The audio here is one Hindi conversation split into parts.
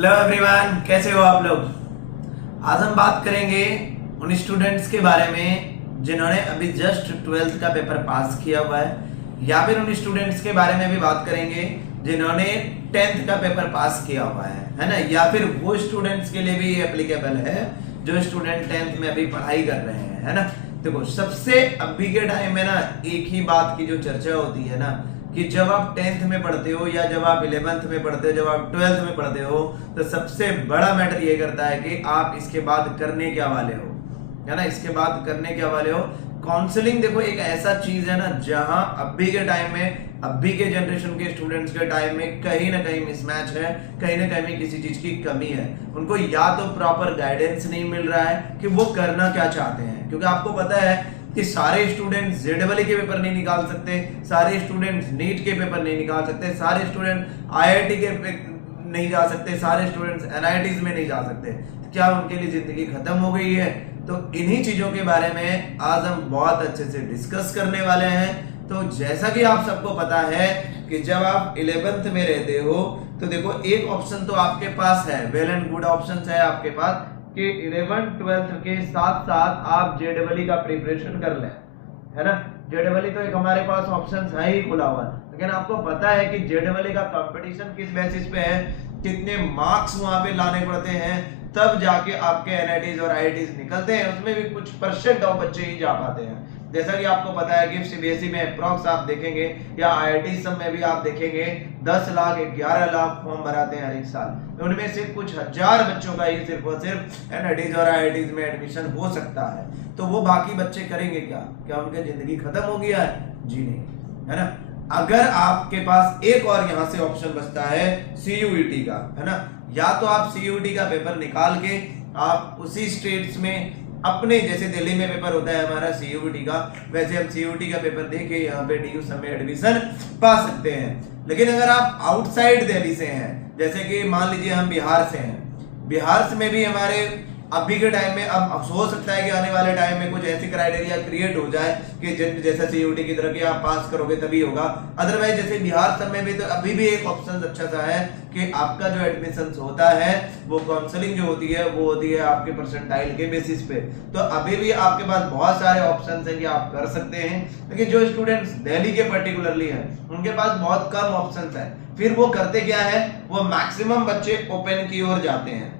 हेलो एवरीवन, कैसे हो आप लोग। आज हम बात करेंगे उन स्टूडेंट्स के बारे में जिन्होंने अभी जस्ट 12th का पेपर पास किया हुआ है, या फिर उन स्टूडेंट्स के बारे में भी बात करेंगे जिन्होंने 10th का पेपर पास किया हुआ है ना। या फिर वो स्टूडेंट्स के लिए भी एप्लीकेबल है जो स्टूडेंट 10th में अभी पढ़ाई कर रहे हैं, है ना। देखो, सबसे अभी के टाइम में ना एक ही बात की जो चर्चा होती है ना कि जब आप 10th में पढ़ते हो या जब आप 11th में पढ़ते हो, जब आप 12th में पढ़ते हो, तो सबसे बड़ा मैटर ये करता है कि आप इसके बाद करने क्या वाले हो, है ना। इसके बाद करने क्या वाले हो। काउंसलिंग देखो एक ऐसा चीज है ना जहां अभी के टाइम में, अभी के जनरेशन के स्टूडेंट्स के टाइम में कहीं ना कहीं मिसमैच है, कहीं ना कहीं किसी चीज की कमी है। उनको या तो प्रॉपर गाइडेंस नहीं मिल रहा है कि वो करना क्या चाहते हैं, क्योंकि आपको पता है कि सारे स्टूडेंट जेडबल के पेपर नहीं निकाल सकते, सारे स्टूडेंट नीट के पेपर नहीं निकाल सकते, सारे स्टूडेंट आईआईटी के नहीं जा सकते, सारे स्टूडेंट्स एनआईटीज में नहीं जा सकते। क्या उनके लिए जिंदगी खत्म हो गई है? तो इन्हीं चीजों के बारे में आज हम बहुत अच्छे से डिस्कस करने वाले हैं। तो जैसा कि आप सबको पता है कि जब आप 11th में रहते हो तो देखो एक ऑप्शन तो आपके पास है, वेल एंड गुड ऑप्शन है आपके पास कि 11th 12th के साथ साथ आप जेडबल का प्रिपरेशन कर लें, है ना। जेडबल तो एक हमारे पास ऑप्शन है ही खुला हुआ, लेकिन आपको पता है कि जेडबल का कंपटीशन किस बेसिस पे है, कितने मार्क्स वहां पे लाने पड़ते हैं, तब जाके आपके एनआईटीज और आईआईटीज निकलते हैं। उसमें भी कुछ % ऑफ बच्चे ही जा पाते हैं। जैसा कि आपको पता है कि सीबीएसई में अप्रॉक्स आप देखेंगे या आईआईटी सब में भी आप देखेंगे 10 लाख 11 लाख फॉर्म भराते हैं हर एक साल। उनमें से कुछ हजार बच्चों का ही सिर्फ और सिर्फ एनआईटीज और आईआईटीज में एडमिशन हो सकता है। तो वो बाकी बच्चे करेंगे क्या? क्या उनकी जिंदगी खत्म हो गया है? जी नहीं, है ना। अगर आपके पास एक और यहाँ से ऑप्शन बचता है सीयूईटी का, है ना। या तो आप सीयूईटी का पेपर निकाल के आप उसी स्टेट्स में अपने, जैसे दिल्ली में पेपर होता है हमारा सीयूईटी का, वैसे हम सीयूईटी का पेपर देके यहाँ पे डीयू सब में एडमिशन पा सकते हैं। लेकिन अगर आप आउटसाइड दिल्ली से हैं, जैसे कि मान लीजिए हम बिहार से हैं, बिहार से में भी हमारे अभी के टाइम में, अब हो सकता है कि आने वाले टाइम में कुछ ऐसी क्राइटेरिया क्रिएट हो जाए कि जैसा सीयूटी की तरह कि आप पास करोगे तभी होगा। अदरवाइज जैसे बिहार सब में भी तो अभी भी एक ऑप्शन अच्छा सा है कि आपका जो एडमिशन होता है वो काउंसलिंग जो होती है वो होती है आपके परसेंटाइल के बेसिस पे। तो अभी भी आपके पास बहुत सारे ऑप्शन हैं कि आप कर सकते हैं। लेकिन जो स्टूडेंट्स दिल्ली के पर्टिकुलरली हैं उनके पास बहुत कम ऑप्शन है। फिर वो करते क्या है, वो मैक्सिमम बच्चे ओपन की ओर जाते हैं।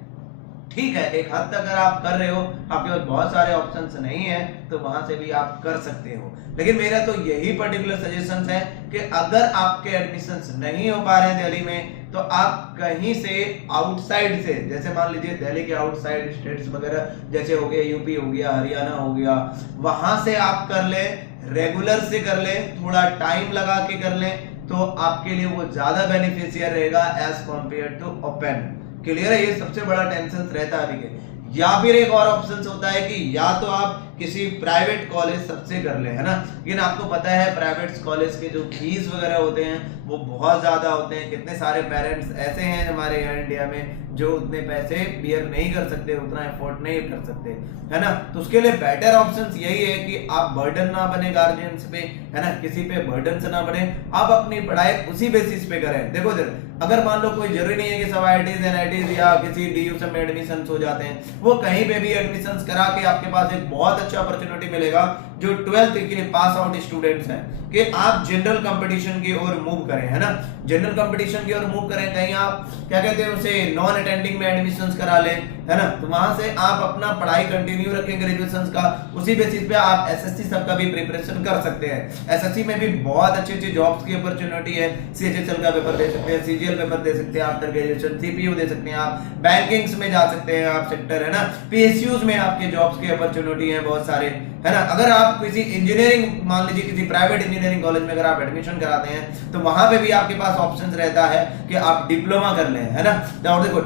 ठीक है, एक हद तक अगर आप कर रहे हो, आपके पास बहुत सारे ऑप्शंस नहीं है, तो वहां से भी आप कर सकते हो। लेकिन मेरा तो यही पर्टिकुलर सजेशन है कि अगर आपके एडमिशंस नहीं हो पा रहे हैं दिल्ली में, तो आप कहीं से आउटसाइड से, जैसे मान लीजिए दिल्ली के आउटसाइड स्टेट्स वगैरह जैसे हो गया यूपी हो गया, हरियाणा हो गया, वहां से आप कर ले, रेगुलर से कर ले, थोड़ा टाइम लगा के कर ले, तो आपके लिए वो ज्यादा बेनिफिशियल रहेगा as compare to open. Clear है? ये सबसे बड़ा टेंशन रहता है अभी के। या फिर एक और ऑप्शन होता है कि या तो आप किसी प्राइवेट कॉलेज सबसे कर ले, है ना। लेकिन आपको पता है प्राइवेट कॉलेज के जो फीस वगैरह होते हैं वो बहुत ज्यादा होते हैं। कितने सारे पेरेंट्स ऐसे हैं हमारे यहाँ इंडिया में जो उतने पैसे बियर नहीं कर सकते, उतना एफोर्ड नहीं कर सकते, है ना। तो उसके लिए बेटर ऑप्शन यही है कि आप बर्डन ना बने गार्जियंस पे, है ना, किसी पे बर्डन से ना बने, आप अपनी पढ़ाई उसी बेसिस पे करें। देखो अगर मान लो कोई जरूरी नहीं है कि सब आईआईटीज एनआईटीज या किसी डीयू सब में एडमिशन हो जाते हैं, वो कहीं पे भी एडमिशन करा के आपके पास एक बहुत अच्छा अपॉर्चुनिटी मिलेगा जो 12th के पास आउट स्टूडेंट्स हैं कि आप जनरल कंपटीशन की ओर मूव करें, है ना। जनरल कंपटीशन की ओर मूव करें, कहीं आप क्या कहते हैं उसे नॉन अटेंडिंग में एडमिशंस करा लें, है ना। तो वहां से आप अपना पढ़ाई कंटिन्यू रखें ग्रेजुएशन का, उसी बेसिस पे आप एसएससी सब का भी प्रिपरेशन कर सकते हैं। एसएससी में भी बहुत अच्छी अच्छी जॉब्स की अपॉर्चुनिटी है। सीएचएसएल का पेपर दे सकते हैं, सीजीएल पेपर दे सकते हैं, आफ्टर ग्रेजुएशन सीपीयू दे सकते हैं, आप बैंकिंग्स में जा सकते हैं, आप सेक्टर, है ना, पीएसयूज में आपके जॉब्स की अपॉर्चुनिटी है बहुत सारे, है ना। अगर आप किसी इंजीनियरिंग, मान लीजिए किसी प्राइवेट इंजीनियरिंग कॉलेज में अगर आप एडमिशन कराते हैं तो वहां पे भी आपके पास ऑप्शंस रहता है कि आप डिप्लोमा कर लें, है ना। और देखो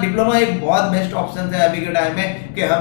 डिप्लोमा एक बहुत बेस्ट ऑप्शन है अभी के टाइम में कि हम